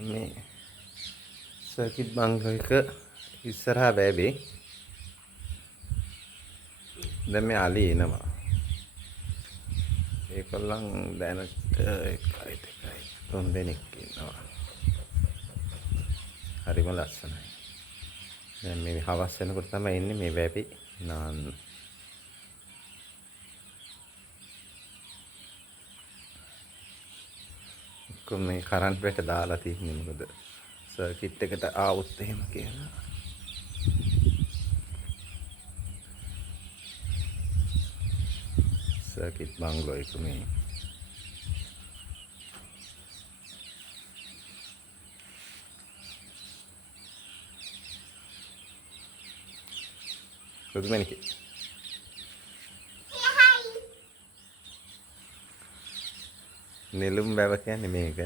මේ සර්කිට් බංගර් එක ඉස්සරහා බෑබේ. දැන් මේ අලි එනවා. ඒගොල්ලන් දැනට එකයි දෙකයි තුන් දෙනෙක් ඉන්නවා. හරිම ලස්සනයි. දැන් මේ හවස් වෙනකොට තමයි එන්නේ මේ බෑබේ නාන්න. මේ කරන්ට් වැට දාලා තියෙන්නේ මොකද සර්කිට් එකට ආවොත් එහෙම කියලා. සර්කිට් බංගලෝ එක මේ රුදුමනිකේ නෙළුම් බැව කියන්නේ මේක.